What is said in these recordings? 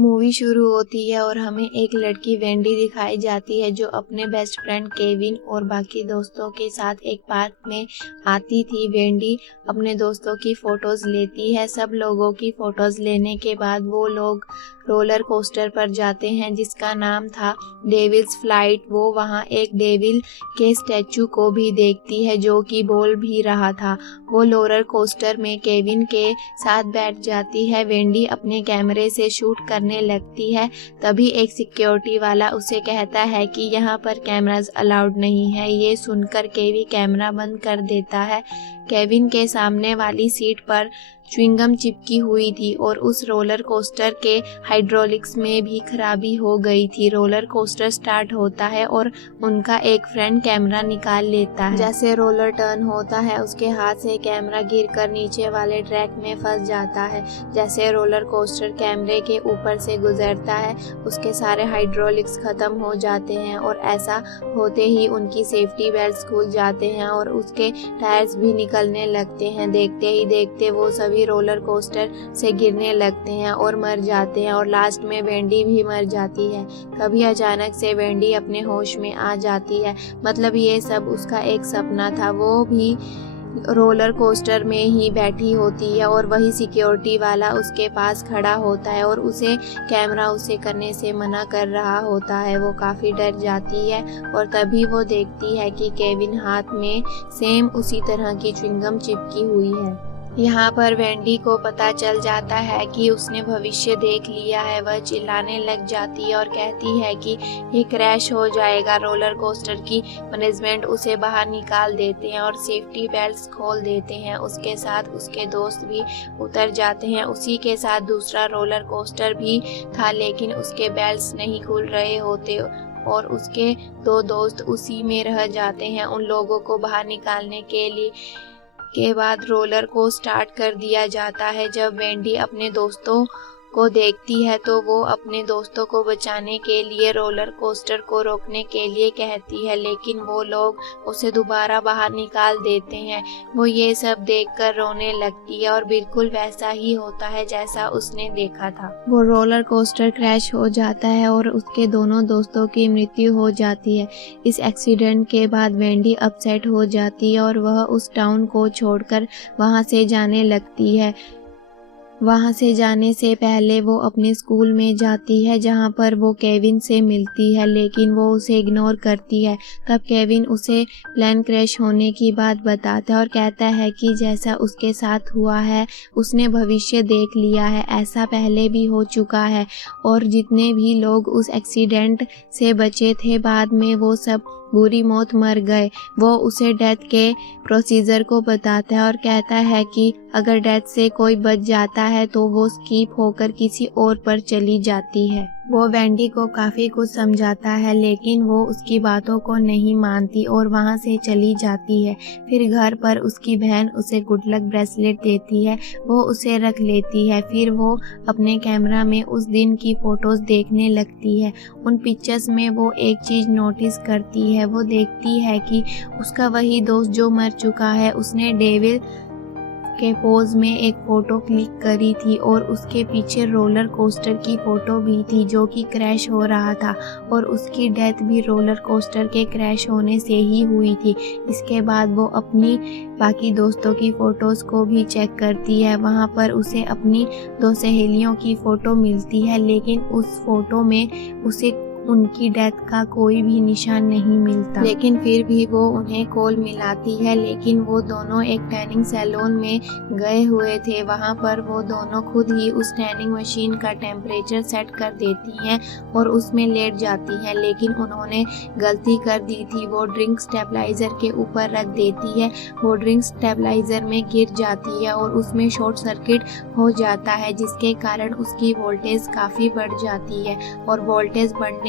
Movie शुरू होती है और हमें एक लड़की वेंडी दिखाई जाती है जो अपने बेस्ट फ्रेंड केविन और बाकी दोस्तों के साथ एक पार्क में आती थी। वेंडी अपने दोस्तों की फोटोज लेती है। सब लोगों की फोटोज लेने के बाद वो लोग रोलर कोस्टर पर जाते हैं जिसका नाम था डेविल्स फ्लाइट। वो वहाँ एक डेविल के स्टैचू को भी देखती है जो कि बोल भी रहा था। वो रोलर कोस्टर में केविन के साथ बैठ जाती है। वेंडी अपने कैमरे से शूट करने लगती है। तभी एक सिक्योरिटी वाला उसे कहता है कि यहाँ पर कैमरास अलाउड नहीं है। ये सुनकर केवी कैमरा बंद कर देता है। केविन के सामने वाली सीट पर च्युइंगम चिपकी हुई थी और उस रोलर कोस्टर के हाइड्रोलिक्स में भी खराबी हो गई थी। रोलर कोस्टर स्टार्ट होता है और उनका एक फ्रेंड कैमरा निकाल लेता है। जैसे रोलर टर्न होता है उसके हाथ से कैमरा गिरकर नीचे वाले ट्रैक में फंस जाता है। जैसे रोलर कोस्टर कैमरे के ऊपर से गुजरता है उसके सारे हाइड्रोलिक्स खत्म हो जाते हैं और ऐसा होते ही उनकी सेफ्टी बेल्ट खुल जाते हैं और उसके टायर्स भी निकलने लगते हैं। देखते ही देखते वो सभी रोलर कोस्टर से गिरने लगते हैं और मर जाते हैं और लास्ट में वेंडी भी मर जाती है। तभी अचानक से वेंडी अपने होश में आ जाती है। मतलब ये सब उसका एक सपना था। वो भी रोलर कोस्टर में ही बैठी होती है और वही सिक्योरिटी वाला उसके पास खड़ा होता है और उसे कैमरा उसे करने से मना कर रहा होता है। वो काफ़ी डर जाती है और तभी वो देखती है कि केविन हाथ में सेम उसी तरह की च्युइंगम चिपकी हुई है। यहाँ पर वेंडी को पता चल जाता है कि उसने भविष्य देख लिया है। वह चिल्लाने लग जाती है और कहती है कि ये क्रैश हो जाएगा। रोलर कोस्टर की मैनेजमेंट उसे बाहर निकाल देते हैं और सेफ्टी बेल्ट्स खोल देते हैं। उसके साथ उसके दोस्त भी उतर जाते हैं। उसी के साथ दूसरा रोलर कोस्टर भी था लेकिन उसके बेल्ट्स नहीं खुल रहे होते और उसके दो दोस्त उसी में रह जाते हैं। उन लोगों को बाहर निकालने के बाद रोलर को स्टार्ट कर दिया जाता है। जब वेंडी अपने दोस्तों को देखती है तो वो अपने दोस्तों को बचाने के लिए रोलर कोस्टर को रोकने के लिए कहती है लेकिन वो लोग उसे दोबारा बाहर निकाल देते हैं। वो ये सब देखकर रोने लगती है और बिल्कुल वैसा ही होता है जैसा उसने देखा था। वो रोलर कोस्टर क्रैश हो जाता है और उसके दोनों दोस्तों की मृत्यु हो जाती है। इस एक्सीडेंट के बाद वेंडी अपसेट हो जाती है और वह उस टाउन को छोड़कर वहां से जाने लगती है। वहाँ से जाने से पहले वो अपने स्कूल में जाती है जहाँ पर वो केविन से मिलती है लेकिन वो उसे इग्नोर करती है। तब केविन उसे प्लेन क्रैश होने की बात बताता है और कहता है कि जैसा उसके साथ हुआ है उसने भविष्य देख लिया है। ऐसा पहले भी हो चुका है और जितने भी लोग उस एक्सीडेंट से बचे थे बाद में वो सब बुरी मौत मर गए। वो उसे डेथ के प्रोसीजर को बताता है और कहता है कि अगर डेथ से कोई बच जाता है तो वो स्कीप होकर किसी और पर चली जाती है। वो वेंडी को काफ़ी कुछ समझाता है लेकिन वो उसकी बातों को नहीं मानती और वहाँ से चली जाती है। फिर घर पर उसकी बहन उसे गुड लक ब्रेसलेट देती है। वो उसे रख लेती है। फिर वो अपने कैमरा में उस दिन की फ़ोटोज़ देखने लगती है। उन पिक्चर्स में वो एक चीज़ नोटिस करती है। वो देखती है कि उसका वही दोस्त जो मर चुका है उसने डेविल के पोज में एक फ़ोटो क्लिक करी थी और उसके पीछे रोलर कोस्टर की फ़ोटो भी थी जो कि क्रैश हो रहा था और उसकी डेथ भी रोलर कोस्टर के क्रैश होने से ही हुई थी। इसके बाद वो अपनी बाकी दोस्तों की फ़ोटोज़ को भी चेक करती है। वहाँ पर उसे अपनी दो सहेलियों की फ़ोटो मिलती है लेकिन उस फ़ोटो में उसे उनकी डेथ का कोई भी निशान नहीं मिलता। लेकिन फिर भी वो उन्हें कॉल मिलाती है लेकिन वो दोनों एक टैनिंग सैलून में गए हुए थे। वहाँ पर वो दोनों खुद ही उस टैनिंग मशीन का टेम्परेचर सेट कर देती हैं और उसमें लेट जाती हैं लेकिन उन्होंने गलती कर दी थी। वो ड्रिंक स्टेबलाइजर के ऊपर रख देती है। वो ड्रिंक स्टेबलाइजर में गिर जाती है और उसमें शॉर्ट सर्किट हो जाता है जिसके कारण उसकी वोल्टेज काफ़ी बढ़ जाती है और वोल्टेज बढ़ने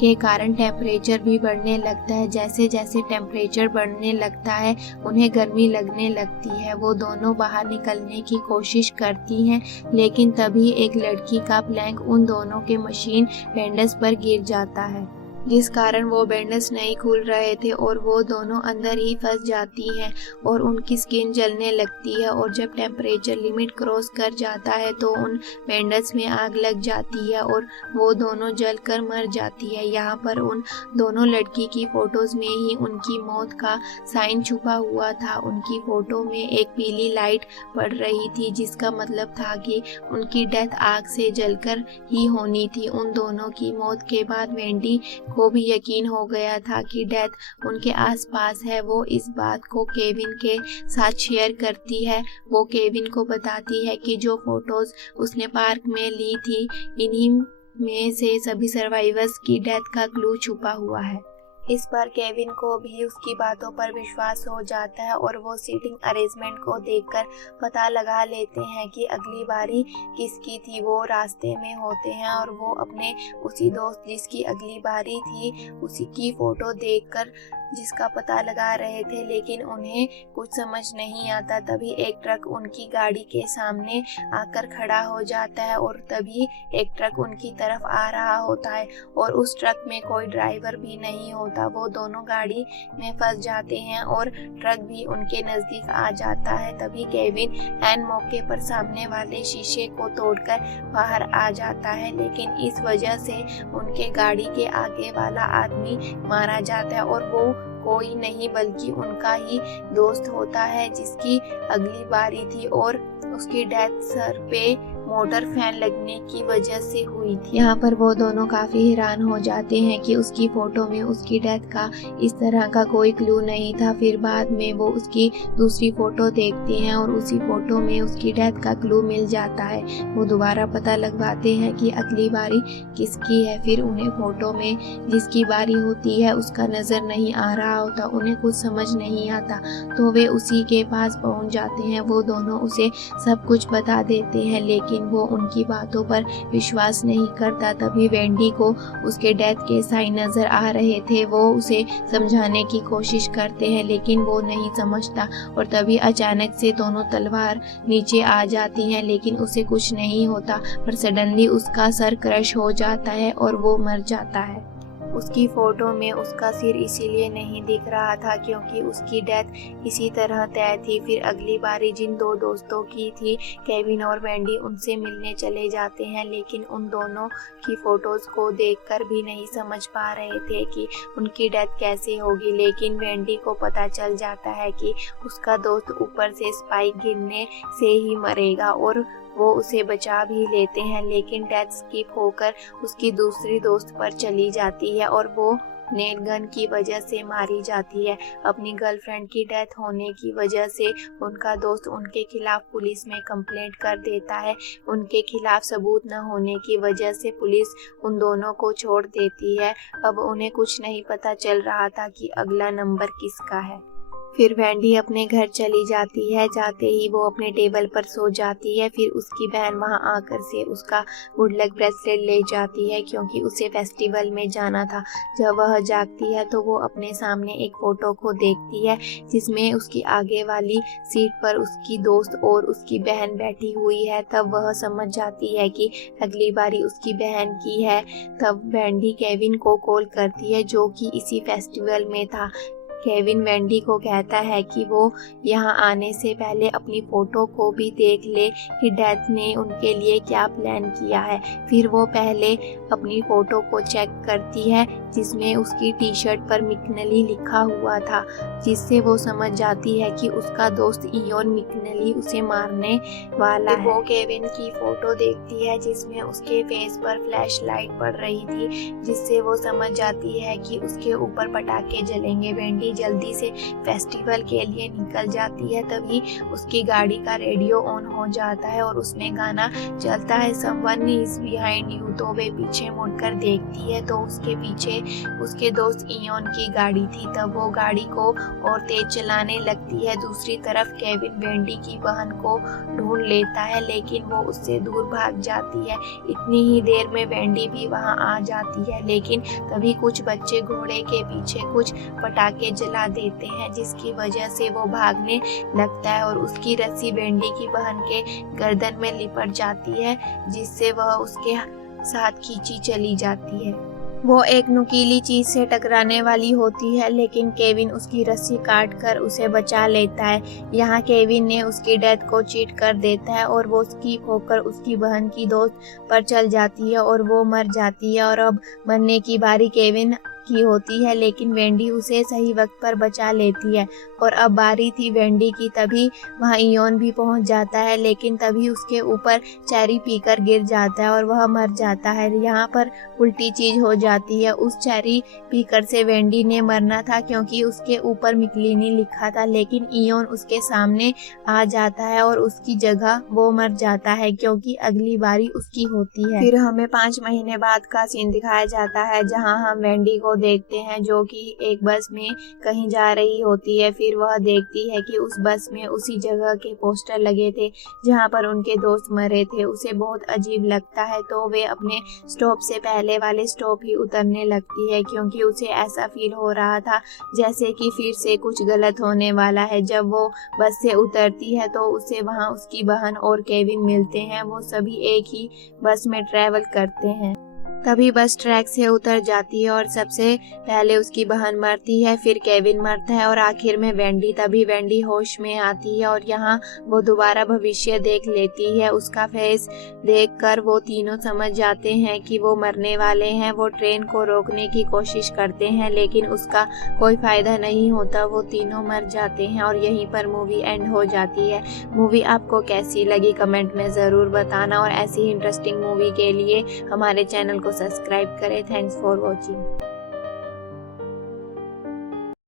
के कारण टेम्परेचर भी बढ़ने लगता है। जैसे जैसे टेम्परेचर बढ़ने लगता है उन्हें गर्मी लगने लगती है। वो दोनों बाहर निकलने की कोशिश करती हैं लेकिन तभी एक लड़की का प्लैंक उन दोनों के मशीन पेंडस पर गिर जाता है। जिस कारण वो बैंडेज नहीं खुल रहे थे और वो दोनों अंदर ही फंस जाती हैं और उनकी स्किन जलने लगती है और जब टेम्परेचर लिमिट क्रॉस कर जाता है तो उन बैंडेज में आग लग जाती है और वो दोनों जलकर मर जाती है। यहाँ पर उन दोनों लड़की की फोटोज में ही उनकी मौत का साइन छुपा हुआ था। उनकी फोटो में एक पीली लाइट पड़ रही थी जिसका मतलब था कि उनकी डेथ आग से जलकर ही होनी थी। उन दोनों की मौत के बाद वेंडी को भी यकीन हो गया था कि डेथ उनके आसपास है। वो इस बात को केविन के साथ शेयर करती है। वो केविन को बताती है कि जो फोटोज उसने पार्क में ली थी इन्हीं में से सभी सर्वाइवर्स की डेथ का क्लू छुपा हुआ है। इस पर केविन को भी उसकी बातों पर विश्वास हो जाता है और वो सीटिंग अरेंजमेंट को देखकर पता लगा लेते हैं कि अगली बारी किसकी थी। वो रास्ते में होते हैं और वो अपने उसी दोस्त जिसकी अगली बारी थी उसी की फोटो देखकर जिसका पता लगा रहे थे, लेकिन उन्हें कुछ समझ नहीं आता। तभी एक ट्रक उनकी गाड़ी के सामने आकर खड़ा हो जाता है और तभी एक ट्रक उनकी तरफ आ रहा होता है और उस ट्रक में कोई ड्राइवर भी नहीं होता। वो दोनों गाड़ी में फंस जाते हैं और ट्रक भी उनके नजदीक आ जाता है। तभी केविन एन मौके पर सामने वाले शीशे को तोड़कर बाहर आ जाता है, लेकिन इस वजह से उनके गाड़ी के आगे वाला आदमी मारा जाता है और वो कोई नहीं बल्कि उनका ही दोस्त होता है जिसकी अगली बारी थी और उसकी डेथ सर पे मोटर फैन लगने की वजह से हुई थी। यहाँ पर वो दोनों काफी हैरान हो जाते हैं कि उसकी फोटो में उसकी डेथ का इस तरह का कोई क्लू नहीं था। फिर बाद में वो उसकी दूसरी फोटो देखते हैं और उसी फोटो में उसकी डेथ का क्लू मिल जाता है। वो दोबारा पता लगवाते हैं कि अगली बारी किसकी है। फिर उन्हें फोटो में जिसकी बारी होती है उसका नजर नहीं आ रहा होता। उन्हें कुछ समझ नहीं आता तो वे उसी के पास पहुंच जाते हैं। वो दोनों उसे सब कुछ बता देते हैं लेकिन वो उनकी बातों पर विश्वास नहीं करता। तभी वेंडी को उसके डेथ के साइन नजर आ रहे थे। वो उसे समझाने की कोशिश करते हैं लेकिन वो नहीं समझता और तभी अचानक से दोनों तलवार नीचे आ जाती हैं लेकिन उसे कुछ नहीं होता, पर सडनली उसका सर क्रश हो जाता है और वो मर जाता है। उसकी फोटो में उसका सिर इसीलिए नहीं दिख रहा था क्योंकि उसकी डेथ इसी तरह तय थी। फिर अगली बारी जिन दो दोस्तों की थी केविन और वेंडी उनसे मिलने चले जाते हैं, लेकिन उन दोनों की फोटोज को देखकर भी नहीं समझ पा रहे थे कि उनकी डेथ कैसे होगी। लेकिन वेंडी को पता चल जाता है कि उसका दोस्त ऊपर से स्पाइक गिरने से ही मरेगा और वो उसे बचा भी लेते हैं, लेकिन डेथ स्किप होकर उसकी दूसरी दोस्त पर चली जाती है और वो नेल गन की वजह से मारी जाती है। अपनी गर्लफ्रेंड की डेथ होने की वजह से उनका दोस्त उनके खिलाफ पुलिस में कंप्लेंट कर देता है। उनके खिलाफ सबूत न होने की वजह से पुलिस उन दोनों को छोड़ देती है। अब उन्हें कुछ नहीं पता चल रहा था कि अगला नंबर किसका है। फिर वेंडी अपने घर चली जाती है। जाते ही वो अपने टेबल पर सो जाती है। फिर उसकी बहन वहां आकर से उसका गुड लक ब्रेसलेट ले जाती है क्योंकि उसे फेस्टिवल में जाना था। जब वह जागती है तो वो अपने सामने एक फोटो को देखती है जिसमें उसकी आगे वाली सीट पर उसकी दोस्त और उसकी बहन बैठी हुई है। तब वह समझ जाती है कि अगली बारी उसकी बहन की है। तब वेंडी केविन को कॉल करती है जो कि इसी फेस्टिवल में था। केविन वेंडी को कहता है कि वो यहाँ आने से पहले अपनी फोटो को भी देख ले कि डेथ ने उनके लिए क्या प्लान किया है। फिर वो पहले अपनी फोटो को चेक करती है जिसमें उसकी टी शर्ट पर मिकनली लिखा हुआ था, जिससे वो समझ जाती है कि उसका दोस्त इयोन मिकनली उसे मारने वाला है। वो केविन की फोटो देखती है जिसमें उसके फेस पर फ्लैश लाइट पड़ रही थी, जिससे वो समझ जाती है कि उसके ऊपर पटाखे जलेंगे। वेंडी जल्दी से फेस्टिवल के लिए निकल जाती है। तभी उसकी गाड़ी का रेडियो ऑन हो जाता है और उसमें गाना चलता है, समवन इज बिहाइंड यू। तो वे पीछे मुड़कर देखती है तो उसके पीछे उसके दोस्त इयोन की गाड़ी थी। तब वो गाड़ी को और तेज चलाने लगती है। दूसरी तरफ केविन वेंडी की बहन को ढूंढ लेता है लेकिन वो उससे दूर भाग जाती है। इतनी ही देर में वेंडी भी वहां आ जाती है, लेकिन तभी कुछ बच्चे घोड़े के पीछे कुछ पटाखे जला देते हैं जिसकी वजह से वो भागने लगता है और उसकी रस्सी वेंडी की बहन के गर्दन में लिपट जाती है जिससे वह उसके साथ खींची चली जाती है। वो एक नुकीली चीज से टकराने वाली होती है, लेकिन केविन उसकी रस्सी काट कर उसे बचा लेता है। यहाँ केविन ने उसकी डेथ को चीट कर देता है और वो स्कीप होकर उसकी बहन की दोस्त पर चल जाती है और वो मर जाती है और अब मरने की बारी केविन की होती है, लेकिन वेंडी उसे सही वक्त पर बचा लेती है। और अब बारी थी वेंडी की, तभी वहाँ इयोन भी पहुँच जाता है, लेकिन तभी उसके ऊपर चेरी पीकर गिर जाता है और वह मर जाता है। यहाँ पर उल्टी चीज हो जाती है। उस चेरी पीकर से वेंडी ने मरना था क्योंकि उसके ऊपर मिकलिनी लिखा था, लेकिन इयोन उसके सामने आ जाता है और उसकी जगह वो मर जाता है क्योंकि अगली बारी उसकी होती है। फिर हमें 5 महीने बाद का सीन दिखाया जाता है जहाँ हम वेंडी को देखते हैं जो कि एक बस में कहीं जा रही होती है। फिर वह देखती है कि उस बस में उसी जगह के पोस्टर लगे थे जहाँ पर उनके दोस्त मरे थे। उसे बहुत अजीब लगता है तो वे अपने स्टॉप से पहले वाले स्टॉप ही उतरने लगती है क्योंकि उसे ऐसा फील हो रहा था जैसे कि फिर से कुछ गलत होने वाला है। जब वो बस से उतरती है तो उसे वहाँ उसकी बहन और केविन मिलते हैं। वो सभी एक ही बस में ट्रैवल करते हैं। तभी बस ट्रैक से उतर जाती है और सबसे पहले उसकी बहन मरती है, फिर केविन मरता है और आखिर में वेंडी। तभी वेंडी होश में आती है और यहाँ वो दोबारा भविष्य देख लेती है। उसका फेस देखकर वो तीनों समझ जाते हैं कि वो मरने वाले हैं। वो ट्रेन को रोकने की कोशिश करते हैं लेकिन उसका कोई फायदा नहीं होता, वो तीनों मर जाते हैं और यहीं पर मूवी एंड हो जाती है। मूवी आपको कैसी लगी कमेंट में ज़रूर बताना और ऐसी इंटरेस्टिंग मूवी के लिए हमारे चैनल को सब्सक्राइब करें। Thanks for watching.